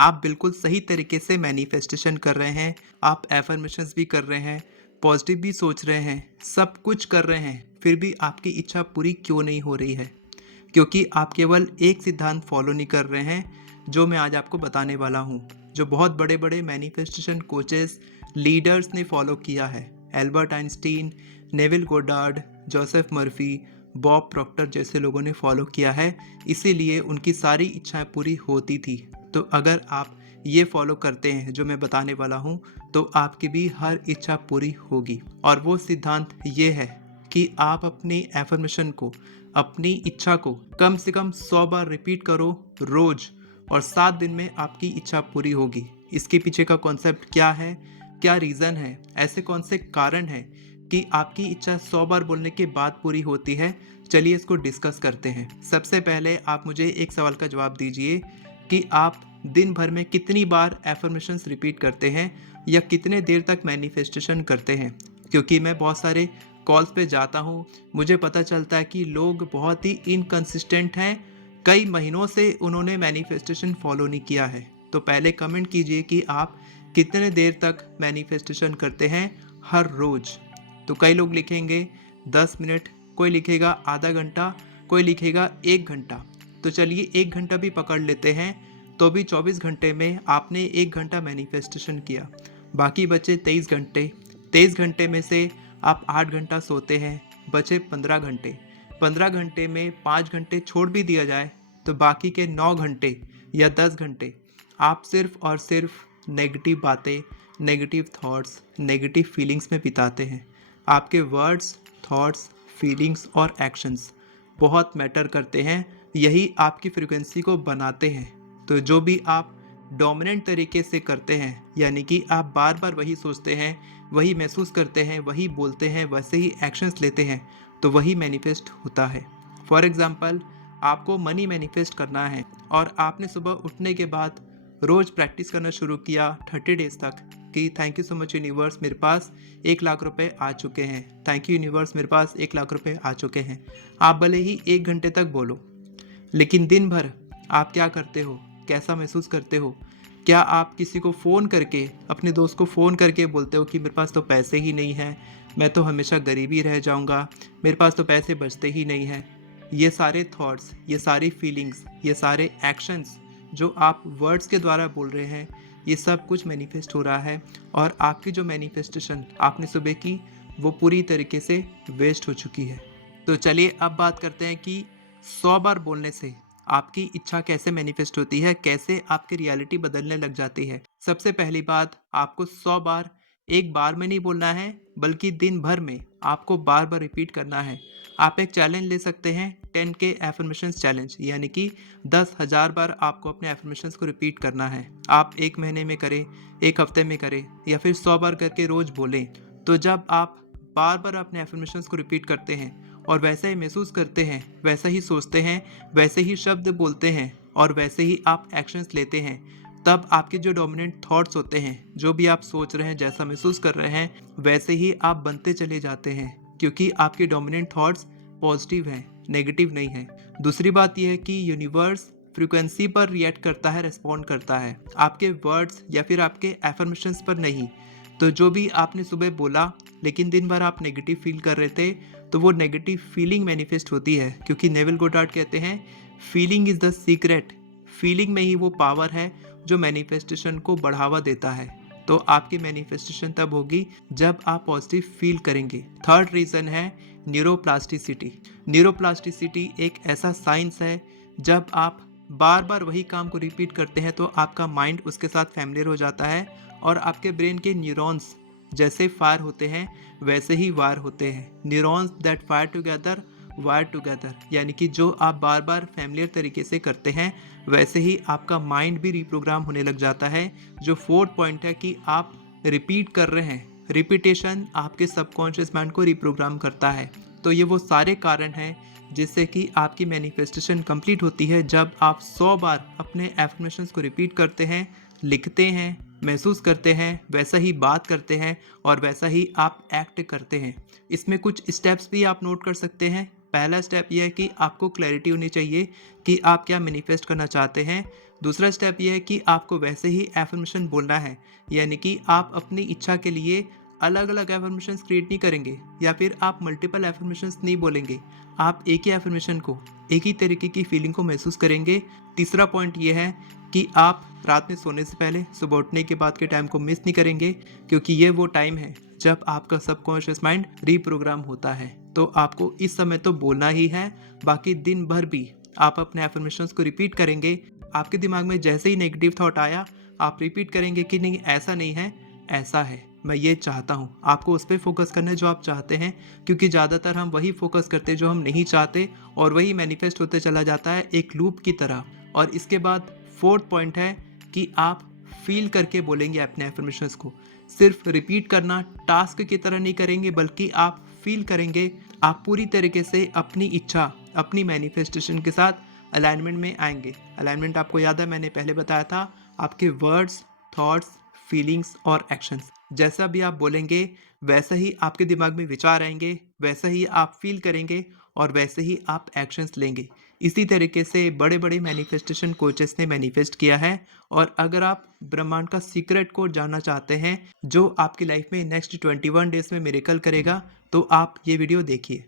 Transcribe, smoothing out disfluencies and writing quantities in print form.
आप बिल्कुल सही तरीके से मैनिफेस्टेशन कर रहे हैं, आप एफर्मेशंस भी कर रहे हैं, पॉजिटिव भी सोच रहे हैं, सब कुछ कर रहे हैं, फिर भी आपकी इच्छा पूरी क्यों नहीं हो रही है? क्योंकि आप केवल एक सिद्धांत फॉलो नहीं कर रहे हैं, जो मैं आज आपको बताने वाला हूँ, जो बहुत बड़े बड़े मैनिफेस्टेशन कोचेस, लीडर्स ने फॉलो किया है। Albert Einstein, Neville Goddard, Joseph Murphy, Bob Procter जैसे लोगों ने फॉलो किया है, इसीलिए उनकी सारी इच्छाएं पूरी होती थी। तो अगर आप ये फॉलो करते हैं जो मैं बताने वाला हूँ, तो आपकी भी हर इच्छा पूरी होगी। और वो सिद्धांत ये है कि आप अपनी एफर्मेशन को, अपनी इच्छा को कम से कम 100 बार रिपीट करो रोज, और 7 दिन में आपकी इच्छा पूरी होगी। इसके पीछे का कॉन्सेप्ट क्या है, क्या रीज़न है, ऐसे कौन से कारण हैं कि आपकी इच्छा 100 बार बोलने के बाद पूरी होती है? चलिए इसको डिस्कस करते हैं। सबसे पहले आप मुझे एक सवाल का जवाब दीजिए कि आप दिन भर में कितनी बार एफर्मेशंस रिपीट करते हैं या कितने देर तक मैनिफेस्टेशन करते हैं? क्योंकि मैं बहुत सारे कॉल्स पे जाता हूँ, मुझे पता चलता है कि लोग बहुत ही इनकंसिस्टेंट हैं, कई महीनों से उन्होंने मैनिफेस्टेशन फॉलो नहीं किया है। तो पहले कमेंट कीजिए कि आप कितने देर तक मैनिफेस्टेशन करते हैं हर रोज़। तो कई लोग लिखेंगे 10 मिनट, कोई लिखेगा आधा घंटा, कोई लिखेगा 1 घंटा। तो चलिए 1 घंटा भी पकड़ लेते हैं, तो भी 24 घंटे में आपने 1 घंटा मैनिफेस्टेशन किया, बाकी बचे 23 घंटे। 23 घंटे में से आप 8 घंटा सोते हैं, बचे 15 घंटे। 15 घंटे में 5 घंटे छोड़ भी दिया जाए तो बाकी के 9 घंटे या 10 घंटे आप सिर्फ और सिर्फ नेगेटिव बातें, नेगेटिव थॉट्स, नेगेटिव फीलिंग्स में बिताते हैं। आपके वर्ड्स, थॉट्स, फीलिंग्स और एक्शंस बहुत मैटर करते हैं, यही आपकी फ्रिक्वेंसी को बनाते हैं। तो जो भी आप डोमिनेंट तरीके से करते हैं, यानी कि आप बार बार वही सोचते हैं, वही महसूस करते हैं, वही बोलते हैं, वैसे ही एक्शंस लेते हैं, तो वही मैनिफेस्ट होता है। फॉर एग्जांपल, आपको मनी मैनिफेस्ट करना है और आपने सुबह उठने के बाद रोज़ प्रैक्टिस करना शुरू किया 30 डेज तक कि thank you so much universe, मेरे पास 1 लाख रुपए आ चुके हैं। थैंक यू यूनिवर्स, मेरे पास 1 लाख रुपए आ चुके हैं। आप भले ही 1 घंटे तक बोलो, लेकिन दिन भर आप क्या करते हो, कैसा महसूस करते हो? क्या आप किसी को फ़ोन करके, अपने दोस्त को फ़ोन करके बोलते हो कि मेरे पास तो पैसे ही नहीं हैं, मैं तो हमेशा गरीब ही रह जाऊंगा, मेरे पास तो पैसे बचते ही नहीं हैं? ये सारे थॉट्स, ये सारी फीलिंग्स, ये सारे एक्शंस जो आप वर्ड्स के द्वारा बोल रहे हैं, ये सब कुछ मैनिफेस्ट हो रहा है। और आपकी जो मैनिफेस्टेशन आपने सुबह की, वो पूरी तरीके से वेस्ट हो चुकी है। तो चलिए अब बात करते हैं कि 100 बार बोलने से आपकी इच्छा कैसे मैनिफेस्ट होती है, कैसे आपकी रियलिटी बदलने लग जाती है। सबसे पहली बात, आपको 100 बार एक बार में नहीं बोलना है, बल्कि दिन भर में आपको बार बार रिपीट करना है। आप एक चैलेंज ले सकते हैं, 10K एफर्मेशंस चैलेंज, यानी कि 10,000 बार आपको अपने एफर्मेशंस को रिपीट करना है। आप 1 महीने में करें, 1 हफ्ते में करें, या फिर 100 बार करके रोज़ बोलें। तो जब आप बार बार अपने एफर्मेशंस को रिपीट करते हैं और वैसा ही महसूस करते हैं, वैसा ही सोचते हैं, वैसे ही शब्द बोलते हैं और वैसे ही आप एक्शंस लेते हैं, तब आपके जो डोमिनेंट थॉट्स होते हैं, जो भी आप सोच रहे हैं, जैसा महसूस कर रहे हैं, वैसे ही आप बनते चले जाते हैं, क्योंकि आपके डोमिनेंट थॉट्स पॉजिटिव हैं, नेगेटिव नहीं हैं। दूसरी बात यह है कि यूनिवर्स फ्रीक्वेंसी पर रिएक्ट करता है, रिस्पॉन्ड करता है, आपके वर्ड्स या फिर आपके एफर्मेशंस पर नहीं। तो जो भी आपने सुबह बोला, लेकिन दिन भर आप नेगेटिव फील कर रहे थे, तो वो नेगेटिव फीलिंग मैनिफेस्ट होती है, क्योंकि नेविल गोडार्ड कहते हैं feeling is the secret. Feeling में ही वो पावर है जो मैनिफेस्टेशन को बढ़ावा देता है। तो आपकी मैनिफेस्टेशन तब होगी जब आप पॉजिटिव फील करेंगे। थर्ड रीज़न है न्यूरोप्लास्टिसिटी। न्यूरोप्लास्टिसिटी एक ऐसा साइंस है, जब आप बार बार वही काम को रिपीट करते हैं तो आपका माइंड उसके साथ फैमिलियर हो जाता है और आपके ब्रेन के न्यूरॉन्स जैसे फायर होते हैं वैसे ही वायर होते हैं। Neurons that fire together wire together, यानी कि जो आप बार बार फैमिलियर तरीके से करते हैं, वैसे ही आपका माइंड भी रिप्रोग्राम होने लग जाता है। जो फोर्थ पॉइंट है कि आप रिपीट कर रहे हैं, रिपीटेशन आपके सबकॉन्शियस माइंड को रिप्रोग्राम करता है। तो ये वो सारे कारण हैं जिससे कि आपकी मैनिफेस्टेशन कंप्लीट होती है, जब आप 100 बार अपने एफर्मेशंस को रिपीट करते हैं, लिखते हैं, महसूस करते हैं, वैसा ही बात करते हैं और वैसा ही आप एक्ट करते हैं। इसमें कुछ स्टेप्स भी आप नोट कर सकते हैं। पहला स्टेप यह है कि आपको क्लैरिटी होनी चाहिए कि आप क्या मैनिफेस्ट करना चाहते हैं। दूसरा स्टेप ये है कि आपको वैसे ही एफर्मेशन बोलना है, यानी कि आप अपनी इच्छा के लिए अलग अलग एफर्मेशंस क्रिएट नहीं करेंगे या फिर आप मल्टीपल एफर्मेशंस नहीं बोलेंगे। आप एक ही एफर्मेशन को, एक ही तरीके की फीलिंग को महसूस करेंगे। तीसरा पॉइंट ये है कि आप रात में सोने से पहले सुबह उठने के बाद के टाइम को मिस नहीं करेंगे, क्योंकि ये वो टाइम है जब आपका सबकॉन्शियस माइंड रीप्रोग्राम होता है। तो आपको इस समय तो बोलना ही है, बाकी दिन भर भी आप अपने एफर्मेशंस को रिपीट करेंगे। आपके दिमाग में जैसे ही नेगेटिव थॉट आया, आप रिपीट करेंगे कि नहीं, ऐसा नहीं है, ऐसा है, मैं ये चाहता हूँ। आपको उस पर फोकस करना है जो आप चाहते हैं, क्योंकि ज़्यादातर हम वही फोकस करते हैं जो हम नहीं चाहते, और वही मैनिफेस्ट होते चला जाता है एक लूप की तरह। और इसके बाद फोर्थ पॉइंट है कि आप फील करके बोलेंगे अपने एफर्मेशंस को। सिर्फ रिपीट करना टास्क की तरह नहीं करेंगे, बल्कि आप फील करेंगे। आप पूरी तरीके से अपनी इच्छा, अपनी मैनिफेस्टेशन के साथ अलाइनमेंट में आएंगे। अलाइनमेंट आपको याद है, मैंने पहले बताया था, आपके वर्ड्स, थॉट्स, फीलिंग्स और एक्शंस। जैसा भी आप बोलेंगे वैसा ही आपके दिमाग में विचार आएंगे, वैसा ही आप फील करेंगे और वैसे ही आप एक्शंस लेंगे। इसी तरीके से बड़े बड़े मैनिफेस्टेशन कोचेस ने मैनिफेस्ट किया है। और अगर आप ब्रह्मांड का सीक्रेट कोड जानना चाहते हैं जो आपकी लाइफ में नेक्स्ट 21 डेज में मिरेकल करेगा, तो आप ये वीडियो देखिए।